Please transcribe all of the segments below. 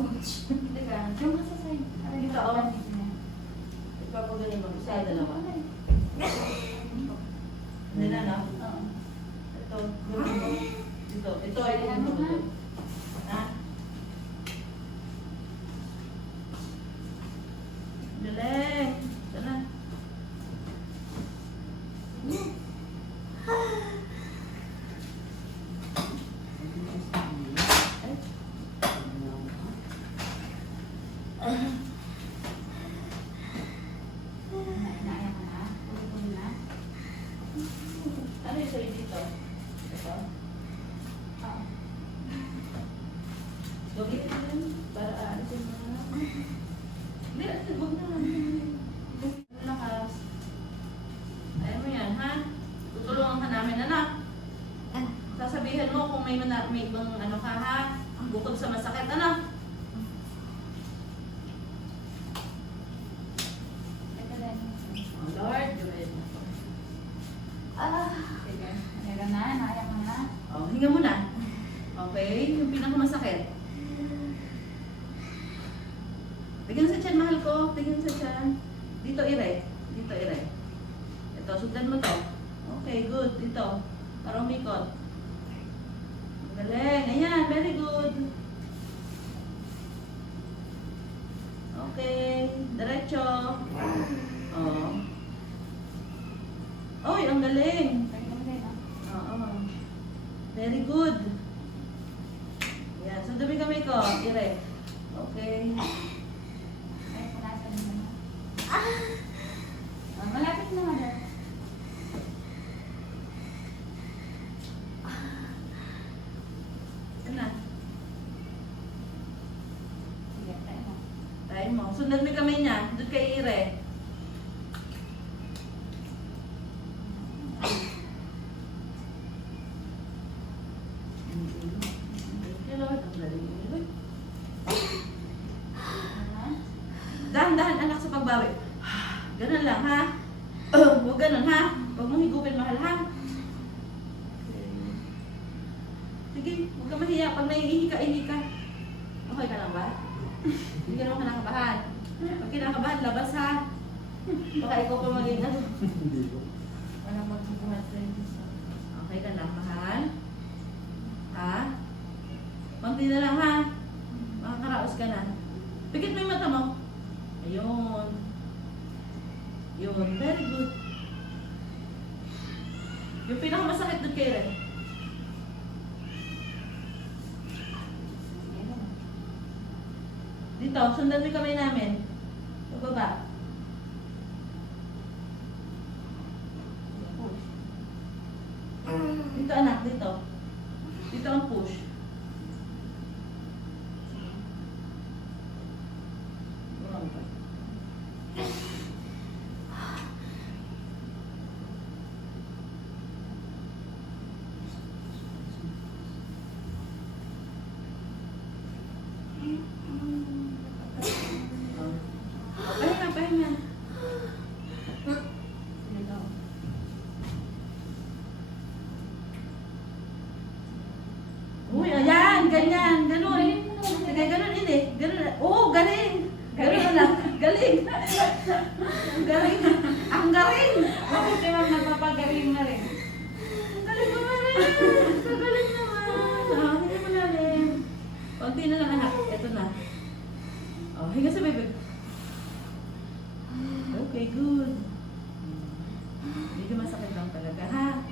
Teka, yung masasay. Dito, oh. Ipapagaling mo. Isa, dalawa. Hindi na, no? Oo. Ito. Dito. Ito. Ito. Ha? Galing. Ito na. Naiyak ka na? Puli-puli na? Ano yung sa'yo dito? Ito? Oo. Gawin ito lang. Para aalisin mo na. Hindi, huwag na. Lakas. Ayaw mo yan, ha? Tutulungan ka namin, anak. Sasabihin mo kung may ibang ano ka, ha? Bukod sa masakit, anak. Teka din. Oh, Lord, gawin mo. Sige. Naiyak na? Naiyak ka na? Oh, hinga mo na. Okay, yung pinakamasakit. Tignan sa tiyan, mahal ko. Tignan sa tiyan. Dito, ire. Dito, ire. Ito, sundan mo to. Okay, good. Dito. Para umikot. Galing. Ayan, very good. Okay. Diretso. Oh. Oy, ang galing. Teka din, no? Oo. Very good. Yan. Sundan mo yung kamay ko. Ire. Okay. Ay, punasan mo na. Malapit na nga dyan. Yan na. Sige, tayo mo. Tayo mo. Sundan mo yung kamay niya. Doon kay Ire. Thank you, Lord. Ang galing mo, Lord. Ano? Dahan-dahan anak sa pagbawi. Ganun lang, ha? Huwag ganun, ha? Huwag mong higupin, mahal, ha? Sige, huwag ka mahiya. Pag naiihi ka. Okay ka lang ba? Hindi ka naman kinakabahan. Pag kinakabahan, labas, ha? Baka ikaw pa maging ano. Walang magbubuhat sa iyo. Okay ka lang, mahal? Ha? Konti na lang, ha? Makakaraos ka na. Pikit mo yung mata mo. Ayun. Yun, very good. Yung pinakamasakit doon kay Ren. Dito, sundan mo yung kamay namin. Pababa. Dito anak, dito. Dito ang push. Pahinga, pahinga. Dito. Uy, ayan, ganyan, ganun. Sige, ganun, hindi. Ganun. Oo, galing. Ganun na. Galing. Ang galing. Ang galing. Bakit di ba napapagaling na rin? Ang galing mo rin. Ang galing naman. Hindi mo lalim. Konti na lang, anak. Ito na. Oh, hinga sa bebe. Okay, good. Medyo masakit lang talaga, ha?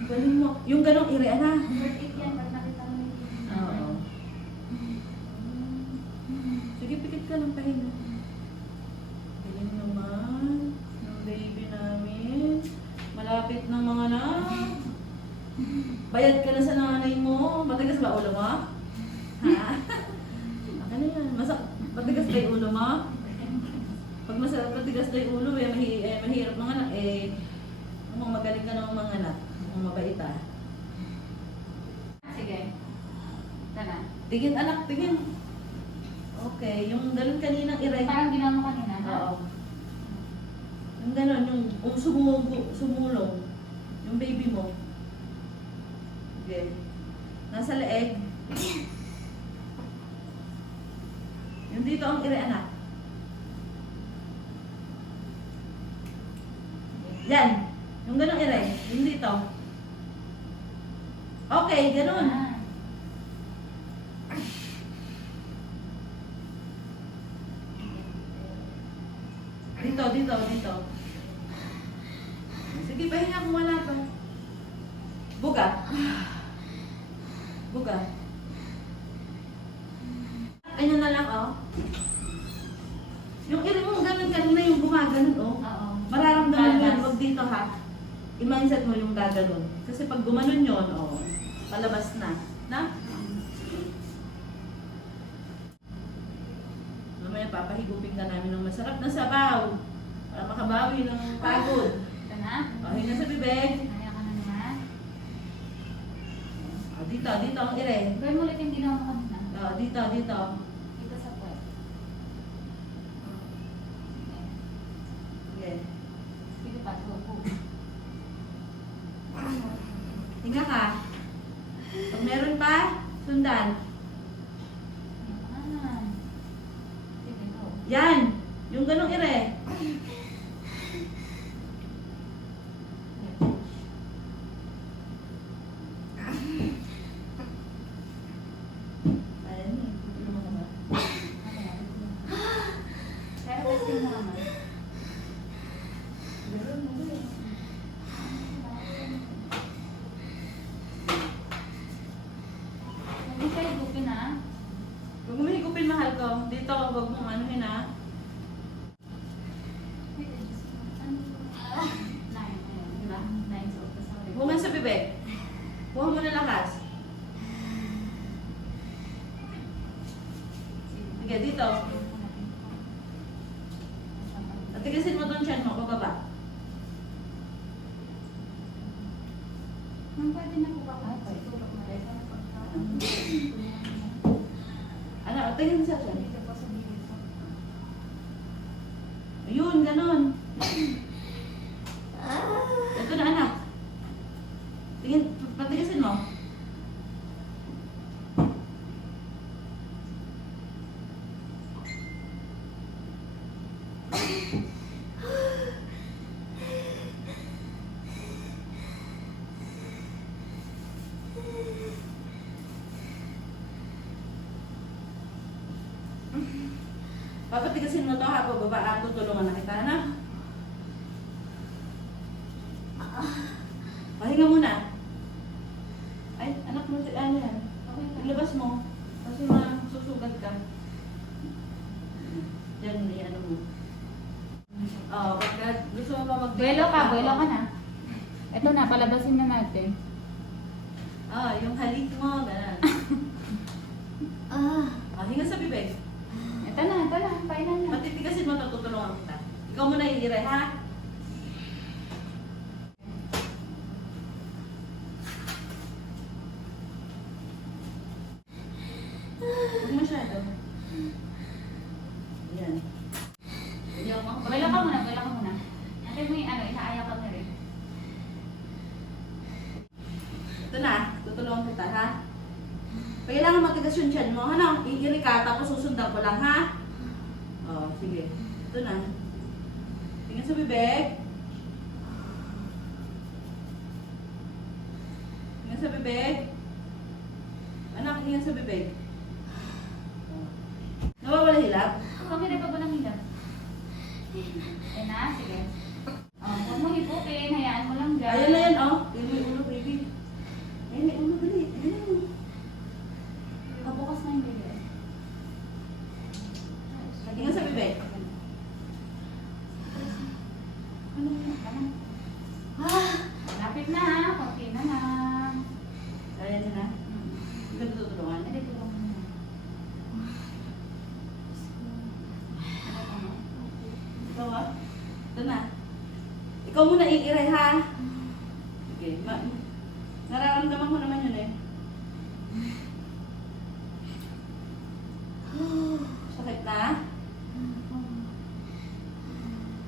Ang galing mo. Yung ganong ire, ha? Bird it yan, pag nakita mo yung Oo. Sige, pikit ka lang, pahinga. Galing naman. Ng baby namin. Malapit na mga na. Bayad ka na sa nanay mo. Matigas ba ulo mo? Ha? Akin na yan. Matigas ba yung ulo mo? Pag matigas na yung ulo, mahirap mga anak. Kung magaling ka ng mga anak, kung mabait ah. Sige. Tara. Tingin anak, tingin. Okay, yung ganun kaninang iray. Parang ginawa mo kanina, no? Oo. Yung ganun, yung sumulong. Yung baby mo. Okay. Nasa leeg. Yung dito ang ire, anak. Yan. Yung ganong ire. Yung dito. Okay, ganon. Ah. Dito, dito, dito. Sige, pahinga kung wala pa. Buga. Buga. Ganyan na lang, oh. Yung iri mo, ganun kanina yung gumaganon, oh. Oo. Mararamdaman mo yan, Talas. wag dito ha. I-mindset mo yung gaganon. Kasi pag gumanon yun, oh, palabas na. Na? Mamaya papahigupin ka namin ng masarap na sabaw. Para makabawi ng pagod. Ito na. O, hinga sa bibig. Kaya ka na naman. O, dito, dito ang ire. Gawin mo ulit yung ginawa mo kanina. O, dito, dito. Dito sa puwet. Sige. Sige pa, tupo. Hinga ka. Pag meron pa, sundan. Ah. Sige, go. Yan. Yung ganong ire. Ayan, tutulungan mo naman. Pero testing mo naman. Meron mo ba eh. Hindi kayo gupin ha. Huwag mo higupin, mahal ko. Dito, huwag mong anuhin ha. Diba? Bungan sa bibig. Buha mo na lakas. Sige, dito. Atigasin mo tong tiyan mo, pababa. Pwede na po ba? Ay, tulog mo rin. Ano, atigasin sa tiyan. Dito po sa gilid po. Ayun, ganun. Ito na, anak. Tingin, patigasin mo. Papatigasin mo to ha, pababa, tutulungan na kita, na. Pahinga muna. Ay, anak mo, ano yan? Okay lang. Ilabas mo. Kasi masusugat ka. Yan, ano mo. Pagka gusto mo pa Buelo ka na. Ito na, palabasin na natin. Yung halik mo, gano'n. Hinga sa bibig. Ito na, painan na. Matitigasin mo ito, tutulungan kita. Ikaw muna iire, ha? Huwag masyado. Yan. Buelo ka muna. Natin mo yung ano, inaaya ka na rin. Ito na, tutulungan kita, ha? Kailangan matigas yung tiyan mo. Ano? Iiri ka, tapos susundan ko lang, ha? Sige. Ito na. Tingnan sa bibig. Tingnan sa bibig. Anak, tingnan sa bibig. Nawawala hilap? Okay na pa ba ng hilap? Ayan na, sige. Huwag mo hipupin, hayaan mo lang dyan. Ayan na yan, oh. Yan yung ulo, baby. Ayan yung ulo, dali. Ayan. Kabukas na yung bibig. Tingnan sa bibig. Ano na? Lapit na ha, konti na lang. Ayan na. Hindi ka tutulungan. Hindi ko lang muna. Ikaw, ha? Ito na. Ikaw muna iiray, ha? Sige. Nararamdaman ko naman yun, eh. Sakit na?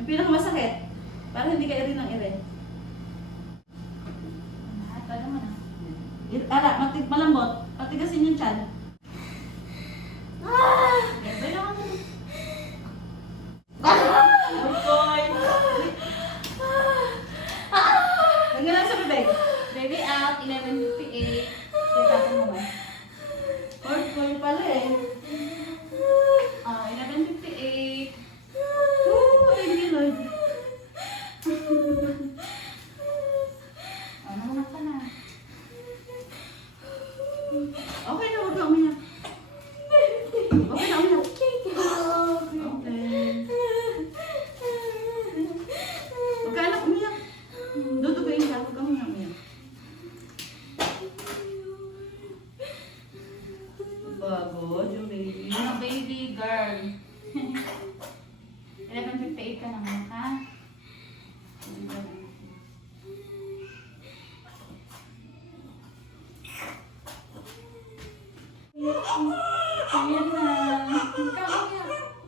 Yung pinakamasakit. Para hindi ka iri ng iri. Pwede mo na. Malambot. Patigasin yung tiyan. Buelo ka muna. Okay na, huwag ka umiyak. Okay na, umiyak. Okay. Huwag ka anak, umiyak. Duduguin ka, huwag ka muna umiyak. Bago, yung baby. Ano, baby girl. 11:58 ka naman, ha? Ayan na.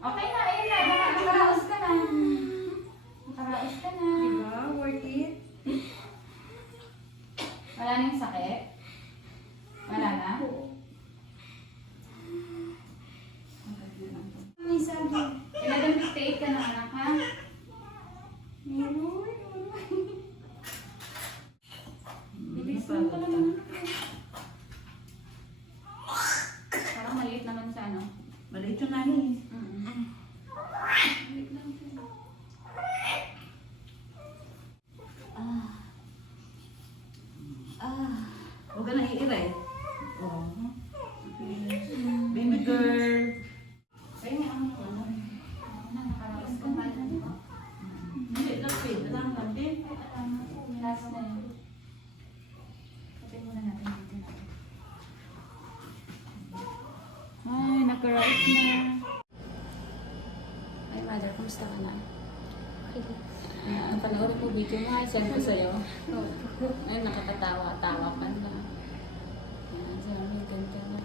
Okay na, ayan na. Nakaraos ka na. Nakaraos ka na. Diba? Worth it? Wala nang sakit? Wala na? May sabi. 11:58 ka na, anak, ha? Bilisan ka naman. Parang maliit naman siya, no? Maliit yung namin. Maliit lang siya. Huwag ka na iiray. Oh. Baby girl. Ay, may ano ko, ano? Nakaraos ka ba? Hindi, lapit. Alam lang din. Last na yun. Kapit muna natin dito. Ay, nakaraos na. Ay, mother, kumusta ka na? Panoorin ko video mo, ay send ko sa'yo. Ay, nakakatawa-tawa ka na. Ayan, sabi, ganda na.